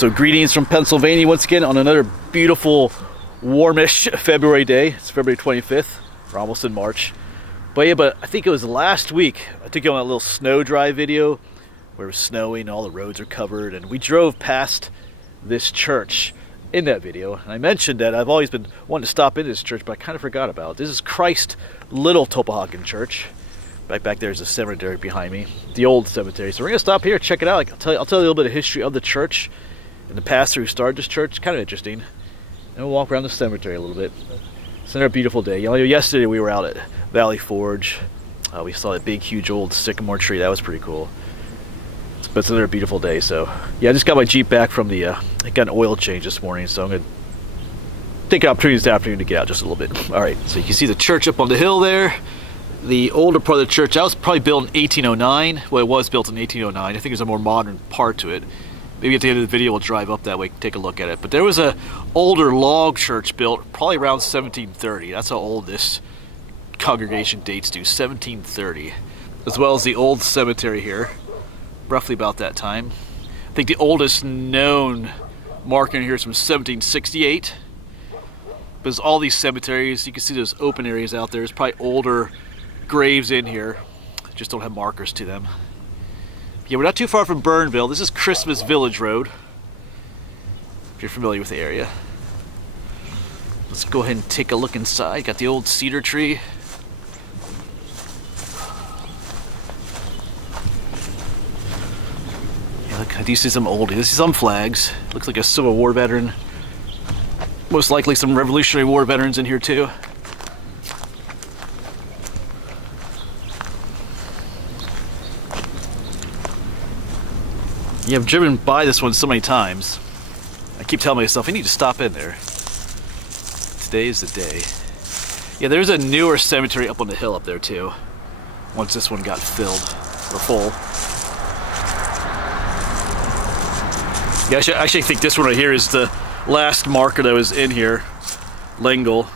So greetings from Pennsylvania once again on another beautiful warmish February day. It's February 25th. We're almost in March. But I think it was last week I took you on that little snow drive video where it was snowing, all the roads are covered, and we drove past this church in that video. And I mentioned that I've always been wanting to stop into this church, but I kind of forgot about it. This is Christ Little Tulpehocken Church. Right back there's a cemetery behind me, the old cemetery. So we're gonna stop here, check it out. I'll tell you a little bit of history of the church and the pastor who started this church. Kind of interesting. And we'll walk around the cemetery a little bit. It's another beautiful day. You know, yesterday we were out at Valley Forge. We saw that big, huge old sycamore tree. That was pretty cool. But it's another beautiful day. So yeah, I just got my Jeep back from the. I got an oil change this morning, so I'm gonna take an opportunity this afternoon to get out just a little bit. All right. So you can see the church up on the hill there. The older part of the church, that was probably built in 1809. Well, it was built in 1809. I think there's a more modern part to it. Maybe at the end of the video we'll drive up that way, take a look at it. But there was a older log church built probably around 1730. That's how old this congregation dates to, 1730. As well as the old cemetery here, roughly about that time. I think the oldest known marker in here is from 1768. But there's all these cemeteries. You can see those open areas out there. There's probably older graves in here. Just don't have markers to them. Yeah, we're not too far from Burnville. This is Christmas Village Road, if you're familiar with the area. Let's go ahead and take a look inside. Got the old cedar tree. Yeah, look, I do see some oldies. I see some flags. Looks like a Civil War veteran. Most likely some Revolutionary War veterans in here too. Yeah, I've driven by this one so many times. I keep telling myself, I need to stop in there. Today is the day. Yeah, there's a newer cemetery up on the hill up there too. Once this one got filled, or full. Yeah, I actually think this one right here is the last marker that was in here. Lengel.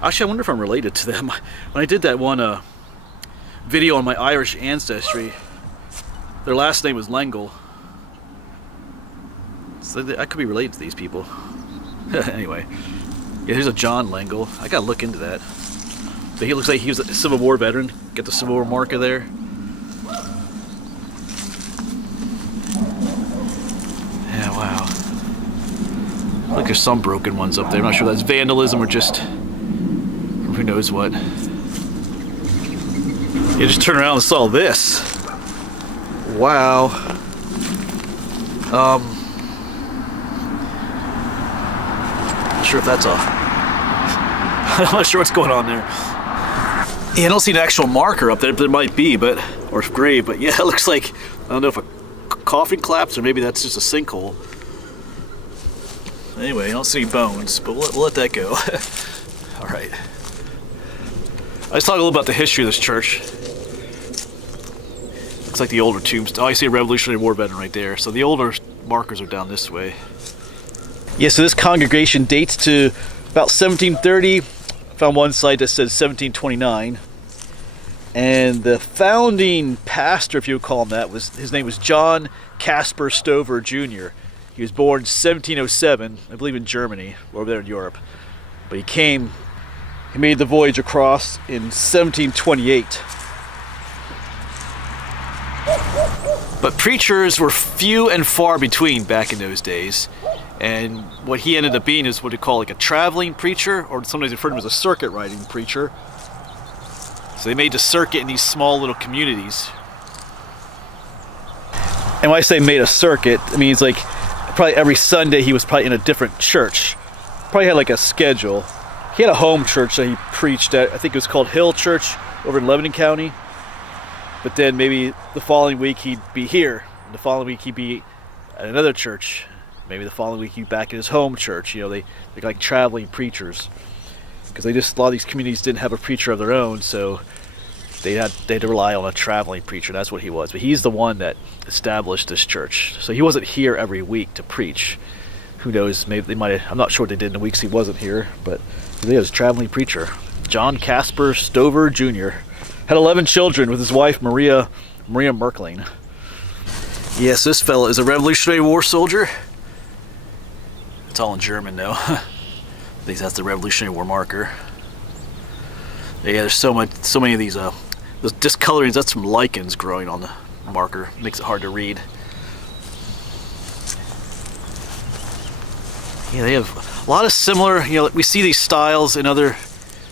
Actually, I wonder if I'm related to them. When I did that one video on my Irish ancestry, their last name was Lengel. So I could be related to these people. Anyway, yeah, here's a John Lengel. I gotta look into that. But he looks like he was a Civil War veteran. Got the Civil War marker there. Yeah, wow. Look, there's some broken ones up there. I'm not sure if that's vandalism or just who knows what. You just turn around and saw this. Wow. Not sure if that's I'm not sure what's going on there. Yeah, I don't see an actual marker up there, but there might be, or grave, but yeah, it looks like, I don't know if a coffin collapsed or maybe that's just a sinkhole. Anyway, I don't see any bones, but we'll let that go. All right. Let's talk a little about the history of this church. Looks like the older tombstone. Oh, I see a Revolutionary War veteran right there. So the older markers are down this way. Yeah, so this congregation dates to about 1730. Found one site that says 1729. And the founding pastor, if you would call him that, his name was John Casper Stover Jr. He was born 1707, I believe in Germany, over there in Europe. But he made the voyage across in 1728. But preachers were few and far between back in those days. And what he ended up being is what they call like a traveling preacher, or sometimes referred to him as a circuit riding preacher. So they made the circuit in these small little communities. And when I say made a circuit, it means like probably every Sunday he was probably in a different church. Probably had like a schedule. He had a home church that he preached at. I think it was called Hill Church over in Lebanon County. But then maybe the following week he'd be here. And the following week he'd be at another church. Maybe the following week he'd be back in his home church. You know, they're like traveling preachers. Because a lot of these communities didn't have a preacher of their own, so they had to rely on a traveling preacher. That's what he was. But he's the one that established this church. So he wasn't here every week to preach. Who knows, maybe they might have, I'm not sure what they did in the weeks he wasn't here, but he was a traveling preacher. John Casper Stover Jr. Had 11 children with his wife Maria Merkling. Yes, this fella is a Revolutionary War soldier. It's all in German though. That's the Revolutionary War marker. Yeah, there's so many of these those discolorings. That's some lichens growing on the marker. Makes it hard to read. Yeah, they have a lot of similar, you know, we see these styles in other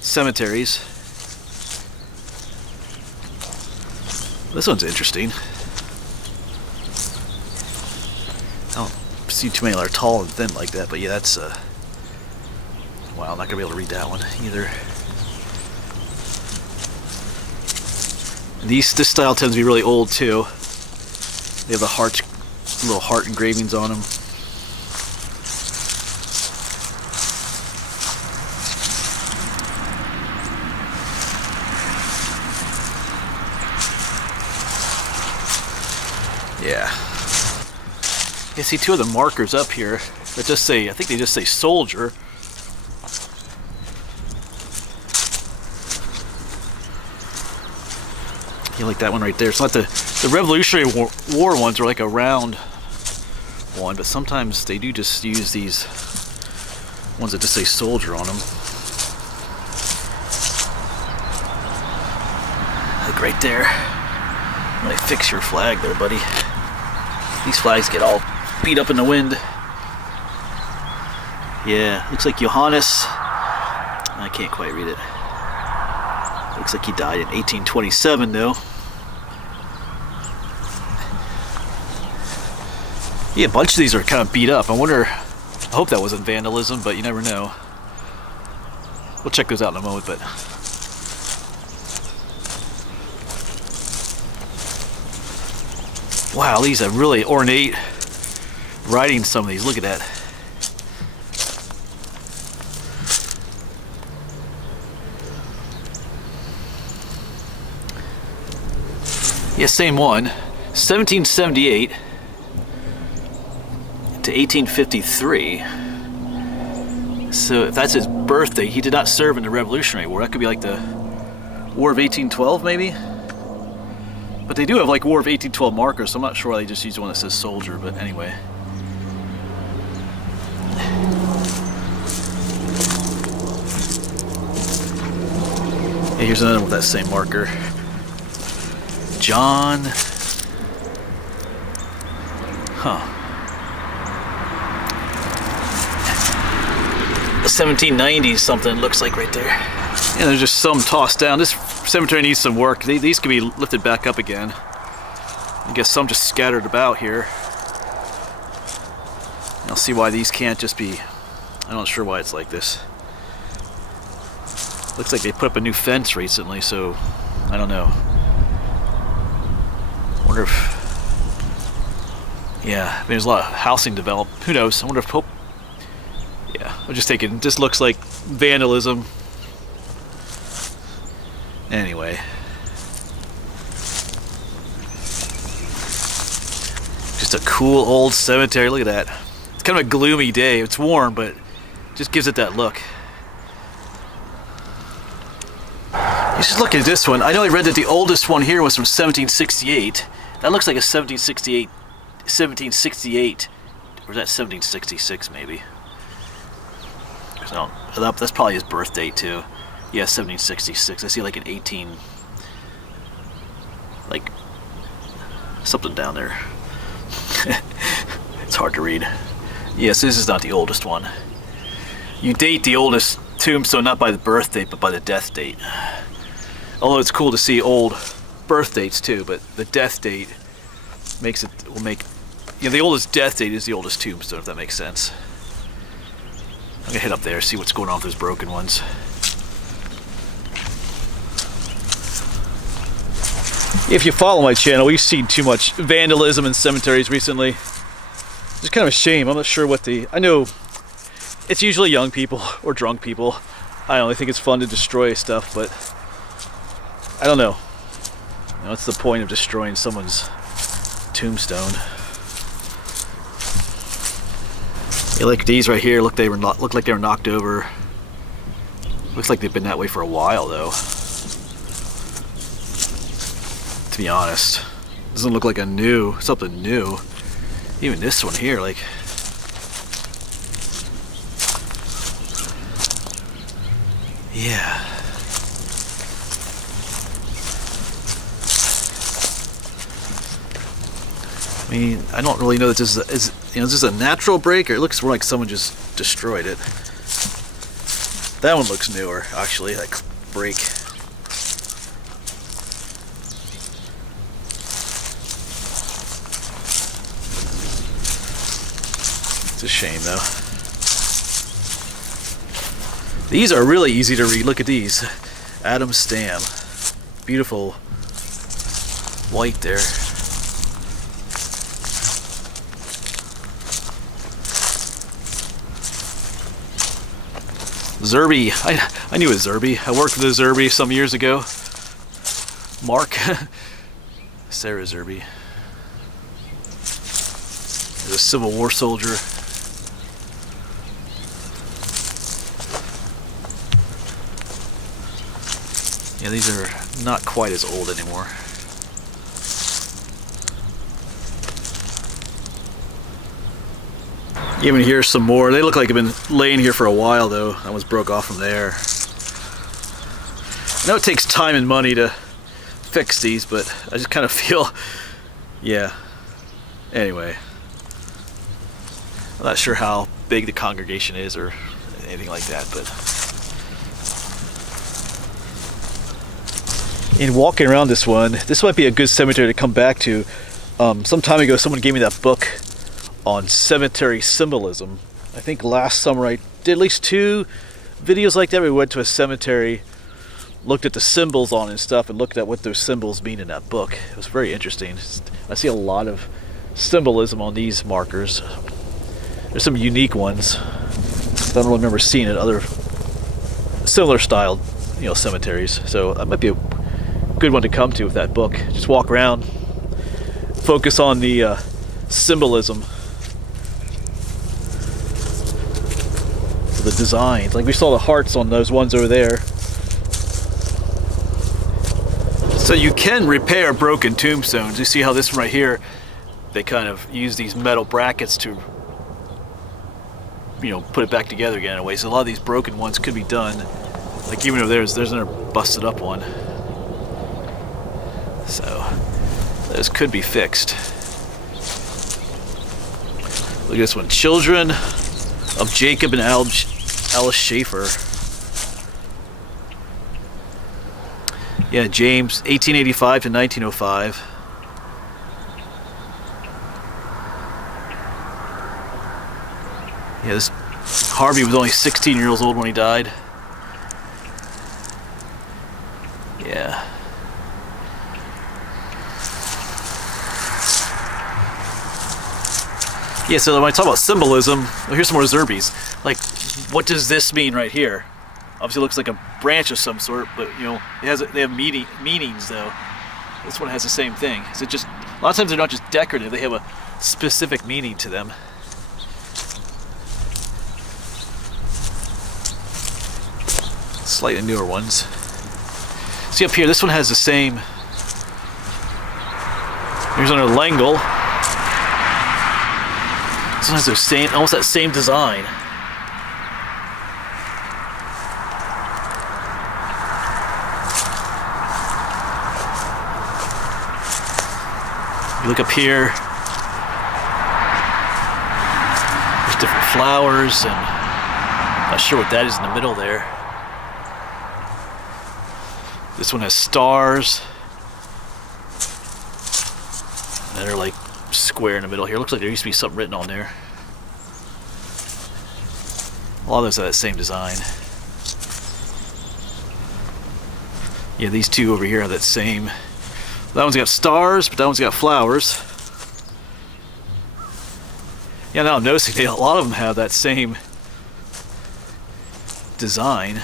cemeteries. This one's interesting. I don't see too many that are tall and thin like that, but yeah, that's wow, I'm not gonna be able to read that one either. And this style tends to be really old too. They have the hearts, little heart engravings on them. Yeah. You see two of the markers up here that just say, I think they just say soldier. You like that one right there. It's not the Revolutionary War ones are like a round one, but sometimes they do just use these ones that just say soldier on them. Like right there. Really fix your flag there, buddy. These flags get all beat up in the wind. Yeah, looks like Johannes. I can't quite read it. Looks like he died in 1827 though. Yeah, a bunch of these are kind of beat up. I hope that wasn't vandalism, but you never know. We'll check those out in a moment, but wow, these are really ornate writing, some of these. Look at that. Yeah, same one. 1778 to 1853. So if that's his birthday, he did not serve in the Revolutionary War. That could be like the War of 1812 maybe? But they do have like War of 1812 markers, so I'm not sure why they just use one that says soldier, but anyway. Yeah, here's another one with that same marker. John. Huh. The 1790s something looks like right there. Yeah, there's just some tossed down. This cemetery needs some work. These can be lifted back up again. I guess some just scattered about here. I'll see why these can't just be, I'm not sure why it's like this. Looks like they put up a new fence recently, so I don't know. Wonder if, yeah, I mean, there's a lot of housing developed. Who knows? I wonder if Pope, yeah, I'm just thinking, this looks like vandalism. Anyway. Just a cool old cemetery. Look at that. It's kind of a gloomy day. It's warm, but it just gives it that look. You should look at this one. I know I read that the oldest one here was from 1768. That looks like a 1768, or is that 1766 maybe? So that's probably his birth date too. Yeah, 1766. I see like an 18, like something down there. It's hard to read. Yes, this is not the oldest one. You date the oldest tombstone not by the birth date, but by the death date. Although it's cool to see old birth dates too, but the death date will make, you know, the oldest death date is the oldest tombstone, if that makes sense. I'm gonna head up there, see what's going on with those broken ones. If you follow my channel, we've seen too much vandalism in cemeteries recently. It's kind of a shame. I'm not sure what I know it's usually young people or drunk people. I don't know, I think it's fun to destroy stuff, but I don't know. You know, what's the point of destroying someone's tombstone? Yeah, like these right here, look like they were knocked over. Looks like they've been that way for a while though. To be honest. Doesn't look like something new. Even this one here, like, yeah. I mean, I don't really know that this is this a natural break, or it looks more like someone just destroyed it. That one looks newer, actually, that break. It's a shame, though. These are really easy to read. Look at these. Adam Stam. Beautiful white there. Zerby. I knew a Zerby. I worked with a Zerby some years ago. Mark. Sarah Zerby. There's a Civil War soldier. Yeah, these are not quite as old anymore. Even here's some more. They look like they've been laying here for a while, though. That one's broke off from there. I know it takes time and money to fix these, but I just kind of feel, yeah. Anyway, I'm not sure how big the congregation is or anything like that, but in walking around this one, this might be a good cemetery to come back to. Some time ago, someone gave me that book on cemetery symbolism. I think last summer I did at least 2 videos like that. We went to a cemetery, looked at the symbols on it and stuff, and looked at what those symbols mean in that book. It was very interesting. I see a lot of symbolism on these markers. There's some unique ones. I don't remember seeing it other similar styled, cemeteries. So that might be a good one to come to with that book. Just walk around, focus on the symbolism, the designs. Like we saw the hearts on those ones over there. So you can repair broken tombstones. You see how this one right here, they kind of use these metal brackets to put it back together again in a way. So a lot of these broken ones could be done. Like even if there's another busted up one. So those could be fixed. Look at this one. Children of Jacob and Alice Schaefer. Yeah, James, 1885 to 1905. Yeah, this Harvey was only 16 years old when he died. Yeah. Yeah, so when I talk about symbolism, well, here's some more Zerbies. Like, what does this mean right here? Obviously, it looks like a branch of some sort, but they have meanings though. This one has the same thing. So just a lot of times they're not just decorative; they have a specific meaning to them. Slightly newer ones. See up here, this one has the same. Here's another Langle. This one has the same, almost that same design. You look up here. There's different flowers, and I'm not sure what that is in the middle there. This one has stars. And they're like square in the middle here. Looks like there used to be something written on there. A lot of those have that same design. Yeah, these two over here have that same. That one's got stars, but that one's got flowers. Yeah, now I'm noticing a lot of them have that same design.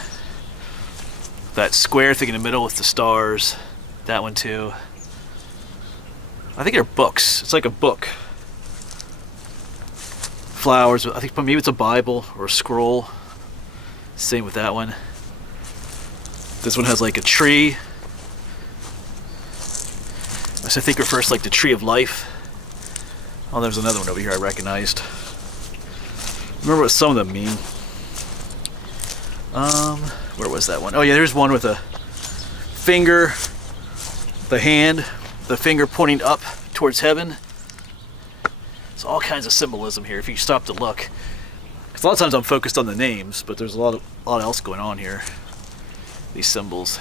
That square thing in the middle with the stars. That one too. I think they're books. It's like a book. Flowers. I think maybe it's a Bible or a scroll. Same with that one. This one has like a tree. I This I think refers to like the tree of life. Oh, there's another one over here I recognized. Remember what some of them mean. Where was that one? Oh yeah, there's one with a finger, the hand, the finger pointing up towards heaven. There's all kinds of symbolism here if you stop to look. Because a lot of times I'm focused on the names, but there's a lot else going on here. These symbols.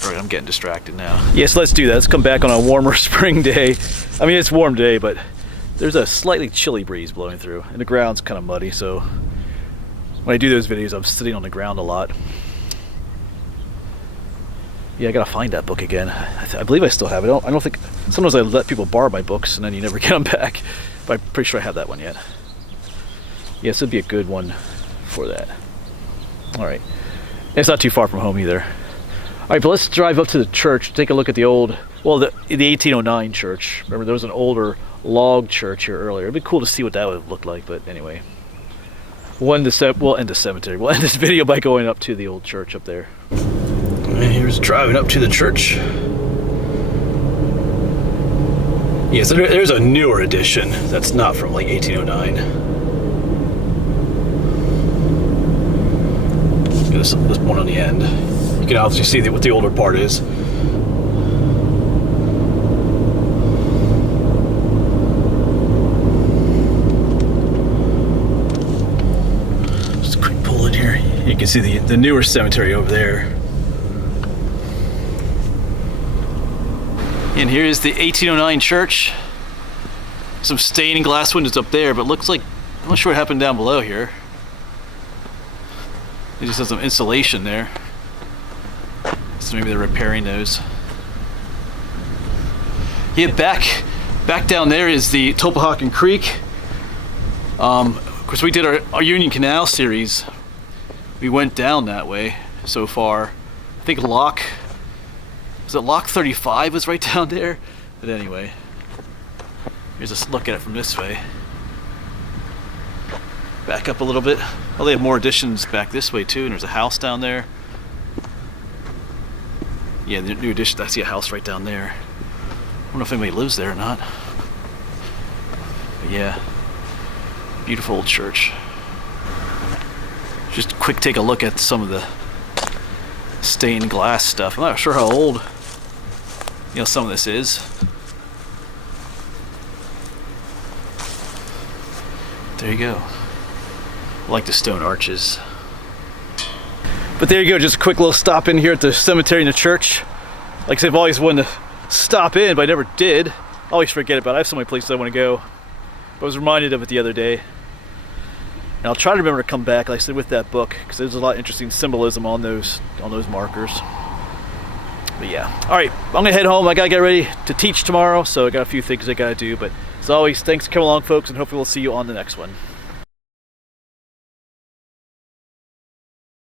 Alright, I'm getting distracted now. Yes, let's do that. Let's come back on a warmer spring day. I mean, it's a warm day, but there's a slightly chilly breeze blowing through, and the ground's kind of muddy, so when I do those videos, I'm sitting on the ground a lot. Yeah, I gotta find that book again. I believe I still have it. I don't think... Sometimes I let people borrow my books, and then you never get them back. But I'm pretty sure I have that one yet. Yes, it'd be a good one for that. Alright. It's not too far from home either. Alright, but let's drive up to the church, take a look at the old... Well, the 1809 church. Remember, there was an older log church here earlier. It'd be cool to see what that would look like, but anyway. We'll end the cemetery. We'll end this video by going up to the old church up there. And here's driving up to the church. Yeah, so there's a newer edition that's not from like 1809. This one on the end. You can obviously see what the older part is. Just a quick pull in here. You can see the newer cemetery over there. And here is the 1809 church. Some stained glass windows up there, but looks like, I'm not sure what happened down below here. They just have some insulation there. So maybe they're repairing those. Yeah, back down there is the Tulpehocken Creek. Of course, we did our Union Canal series. We went down that way so far. I think Lock 35 was right down there? But anyway, here's a look at it from this way. Back up a little bit. Oh, they have more additions back this way too, and there's a house down there. Yeah, the new addition, I see a house right down there. I don't know if anybody lives there or not. But yeah, beautiful old church. Just a quick take a look at some of the stained glass stuff. I'm not sure how old some of this is. There you go. I like the stone arches. But there you go, just a quick little stop in here at the cemetery and the church. Like I said, I've always wanted to stop in, but I never did. I always forget about it. I have so many places I want to go. But I was reminded of it the other day. And I'll try to remember to come back, like I said, with that book, because there's a lot of interesting symbolism on those markers. But yeah. Alright, I'm going to head home. I got to get ready to teach tomorrow, so I got a few things I got to do. But as always, thanks for coming along, folks, and hopefully we'll see you on the next one.